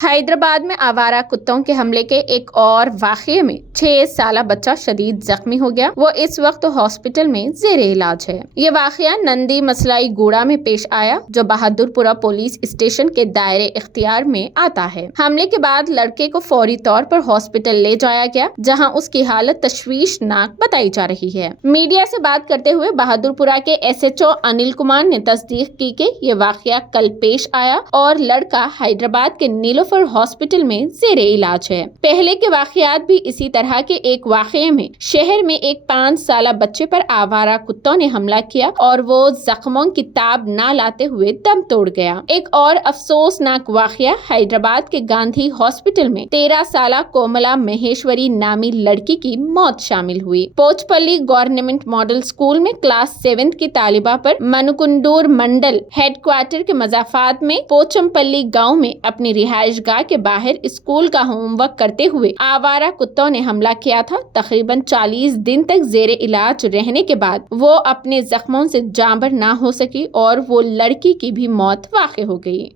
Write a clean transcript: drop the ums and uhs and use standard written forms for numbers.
حیدرآباد میں آوارہ کتوں کے حملے کے ایک اور واقعے میں 6 سالہ بچہ شدید زخمی ہو گیا۔ وہ اس وقت ہاسپٹل میں زیر علاج ہے۔ یہ واقعہ نندی مسلائی گوڑا میں پیش آیا، جو بہادر پورہ پولیس اسٹیشن کے دائرے اختیار میں آتا ہے۔ حملے کے بعد لڑکے کو فوری طور پر ہاسپٹل لے جایا گیا، جہاں اس کی حالت تشویشناک بتائی جا رہی ہے۔ میڈیا سے بات کرتے ہوئے بہادر پورہ کے SHO انل کمار نے تصدیق کی کہ یہ واقعہ کل پیش آیا اور لڑکا حیدرآباد کے نیلوفر ہاسپٹل میں زیر علاج ہے۔ پہلے کے واقعات بھی اسی طرح کے ایک واقعے میں شہر میں ایک 5 سالہ بچے پر آوارہ کتوں نے حملہ کیا اور وہ زخموں کی تاب نہ لاتے ہوئے دم توڑ گیا۔ ایک اور افسوسناک واقعہ حیدرآباد کے گاندھی ہاسپٹل میں 13 سالہ کوملا مہیشوری نامی لڑکی کی موت شامل ہوئی۔ پوچپلی گورنمنٹ ماڈل اسکول میں کلاس 7 کی طالبہ پر منکنڈور منڈل ہیڈ کوارٹر کے مضافات میں پوچمپلی گاؤں میں اپنی رہائش گاہ کے باہر اسکول کا ہوم ورک کرتے ہوئے آوارہ کتوں نے حملہ کیا تھا۔ تقریباً 40 دن تک زیر علاج رہنے کے بعد وہ اپنے زخموں سے جاں بر نہ ہو سکی اور وہ لڑکی کی بھی موت واقع ہو گئی۔